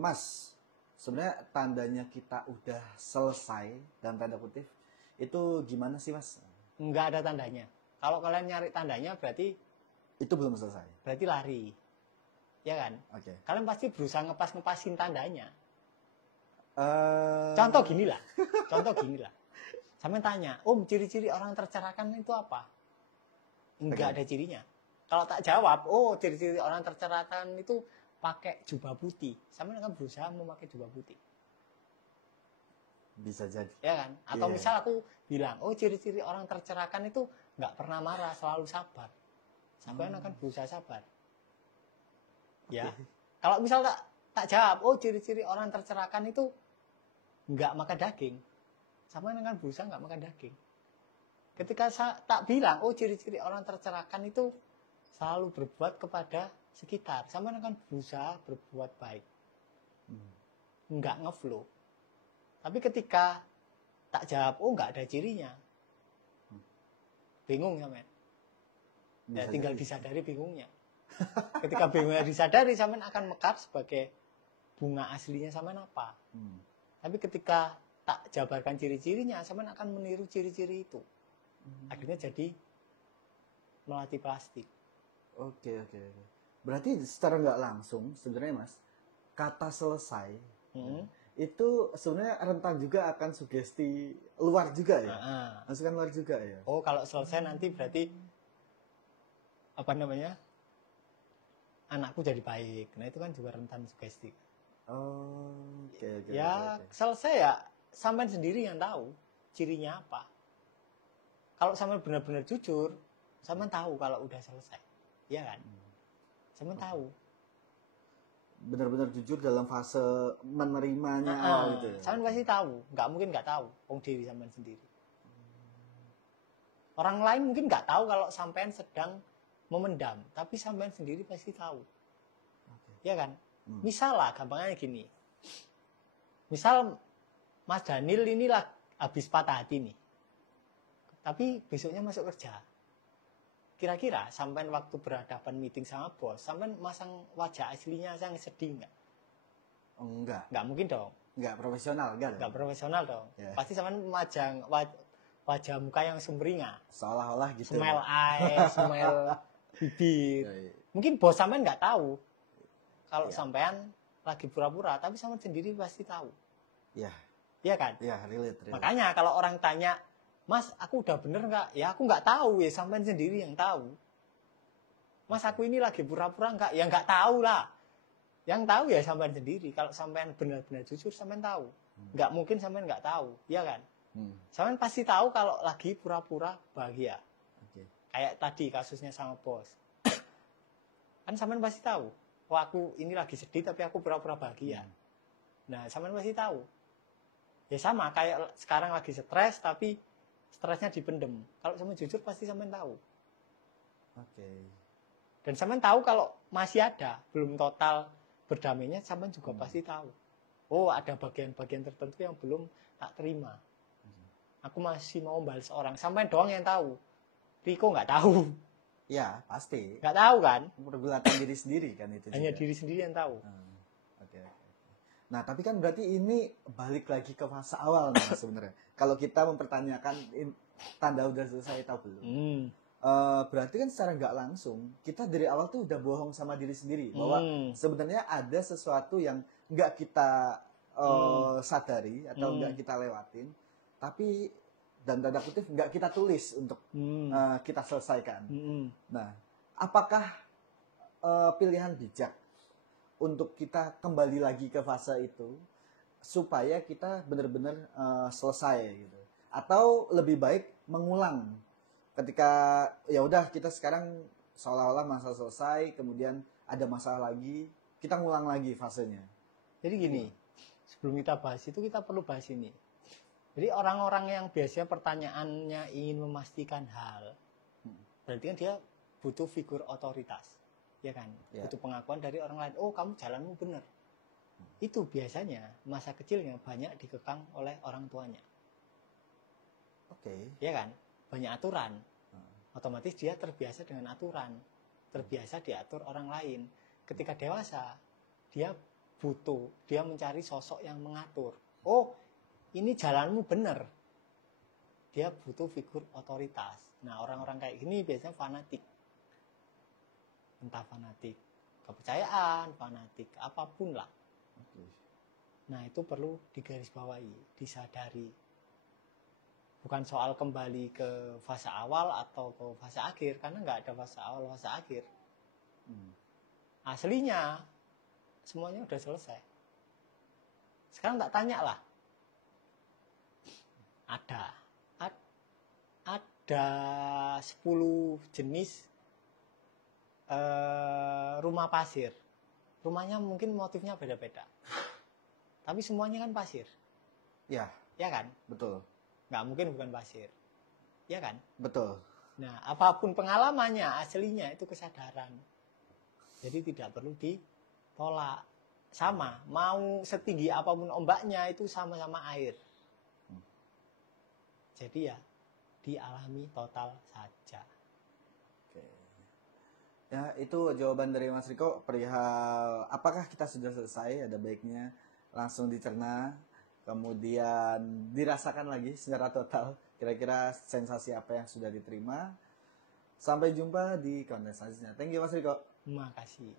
Mas, sebenarnya tandanya kita udah selesai dalam tanda kutip itu gimana sih Mas? Nggak ada tandanya. Kalau kalian nyari tandanya berarti Itu belum selesai. lari. Ya kan? Oke. Kalian pasti berusaha ngepas-ngepasin tandanya. Eh, Contoh gini lah. Sampai tanya, Om, ciri-ciri orang tercerahkan itu apa? Enggak Oke. ada cirinya. Kalau tak jawab, oh ciri-ciri orang tercerahkan itu pakai jubah putih. Sampai akan berusaha memakai jubah putih. Bisa jadi. Ya kan? Atau Iya. misal aku bilang, oh ciri-ciri orang tercerahkan itu nggak pernah marah, selalu sabar. Sampai akan berusaha sabar. Ya. Kalau misal tak jawab, oh ciri-ciri orang tercerahkan itu nggak makan daging. Sampai akan berusaha nggak makan daging. Ketika tak bilang, oh ciri-ciri orang tercerahkan itu selalu berbuat kepada sekitar. Sampai akan berusaha berbuat baik. Nggak ngeflow. Tapi ketika tak jawab, oh nggak ada cirinya. Bingung ya, men. Ya, tinggal disadari bingungnya. Ketika bingungnya disadari, sampean akan mekar sebagai bunga aslinya sampean apa. Tapi ketika tak jabarkan ciri-cirinya, sampean akan meniru ciri-ciri itu. Akhirnya jadi melati plastik. Oke. Berarti secara nggak langsung sebenarnya Mas, kata selesai itu sebenarnya rentan juga akan sugesti luar juga ya. Masukan luar juga ya. Oh, kalau selesai nanti berarti apa namanya? Anakku jadi baik. Nah, itu kan juga rentan sugesti. Oke. Selesai ya sampean sendiri yang tahu cirinya apa. Kalau sampean benar-benar jujur, sampean tahu kalau udah selesai. Iya kan? Sampean tahu. Benar-benar jujur dalam fase menerimanya awal gitu ya. Sampean pasti tahu, nggak mungkin nggak tahu. Wong diri sampean sendiri. Orang lain mungkin nggak tahu kalau sampean sedang memendam, tapi sampean sendiri pasti tahu. Ya kan? Misal lah, gampangnya gini. Misal Mas Daniel inilah habis patah hati nih. Tapi besoknya masuk kerja. Kira-kira sampean waktu berhadapan meeting sama bos, sampean masang wajah aslinya yang sedih nggak? Enggak. Nggak mungkin dong. Nggak profesional, Nggak profesional dong. Ya. Pasti sampean majang wajah muka yang sumringah. Seolah-olah gitu. Smile eye, smile bibir. Ya. Mungkin bos sampean nggak tahu kalau sampean lagi pura-pura, tapi sampean sendiri pasti tahu. Iya. Iya kan? Iya, relate. Makanya kalau orang tanya, Mas, aku udah bener nggak? Ya aku nggak tahu ya, sampean sendiri yang tahu. Mas, aku ini lagi pura-pura nggak? Ya nggak tahu lah. Yang tahu ya sampean sendiri. Kalau sampean benar-benar jujur, sampean tahu. Nggak mungkin sampean nggak tahu, ya kan? Sampean pasti tahu kalau lagi pura-pura bahagia. Kayak tadi kasusnya sama bos. Kan sampean pasti tahu. Wah, aku ini lagi sedih tapi aku pura-pura bahagia. Nah, sampean pasti tahu. Ya sama kayak sekarang lagi stres tapi stresnya dipendem. Kalau sampean jujur pasti sampean tahu. Dan sampean tahu kalau masih ada, belum total berdamainya, sampean juga pasti tahu. Oh, ada bagian-bagian tertentu yang belum tak terima. Aku masih mau balas orang. Sampean doang yang tahu. Riko nggak tahu. Ya, pasti. Nggak tahu kan? Pergulatan diri sendiri kan itu. Hanya juga. diri sendiri yang tahu. Oke. Nah, tapi kan berarti ini balik lagi ke fase awal nih sebenarnya. Kalau kita mempertanyakan tanda udah selesai atau belum. Berarti kan secara nggak langsung kita dari awal tuh udah bohong sama diri sendiri bahwa sebenarnya ada sesuatu yang nggak kita sadari atau nggak kita lewatin, tapi dan tanda kutip nggak kita tulis untuk kita selesaikan. Nah, apakah pilihan bijak untuk kita kembali lagi ke fase itu supaya kita benar-benar selesai gitu? Atau lebih baik mengulang ketika ya udah kita sekarang seolah-olah masalah selesai, kemudian ada masalah lagi, kita ngulang lagi fasenya. Jadi gini, sebelum kita bahas itu kita perlu bahas ini. Jadi orang-orang yang biasanya pertanyaannya ingin memastikan hal, berarti kan dia butuh figur otoritas, ya kan? Butuh pengakuan dari orang lain. Oh, kamu jalanmu benar. Itu biasanya masa kecilnya banyak dikekang oleh orang tuanya. Ya kan? Banyak aturan. Otomatis dia terbiasa dengan aturan, terbiasa diatur orang lain. Ketika dewasa, dia butuh, dia mencari sosok yang mengatur. Oh, ini jalanmu benar. Dia butuh figur otoritas. Nah, orang-orang kayak gini biasanya fanatik. Entah fanatik kepercayaan, fanatik apapun lah. Nah, itu perlu digarisbawahi, disadari. Bukan soal kembali ke fase awal atau ke fase akhir, karena nggak ada fase awal, fase akhir. Aslinya, semuanya udah selesai. Sekarang tak tanya lah. Ada 10 jenis rumah pasir. Rumahnya mungkin motifnya beda-beda. Tapi semuanya kan pasir. Ya. Ya kan? Betul. Nggak mungkin bukan pasir. Ya kan? Betul. Nah, apapun pengalamannya, aslinya itu kesadaran. Jadi tidak perlu ditolak. Sama, mau setinggi apapun ombaknya itu sama-sama air. Jadi ya, dialami total saja. Oke. Ya, itu jawaban dari Mas Riko perihal apakah kita sudah selesai, ada baiknya langsung dicerna, kemudian dirasakan lagi secara total, kira-kira sensasi apa yang sudah diterima. Sampai jumpa di konten selanjutnya. Thank you Mas Riko. Terima kasih.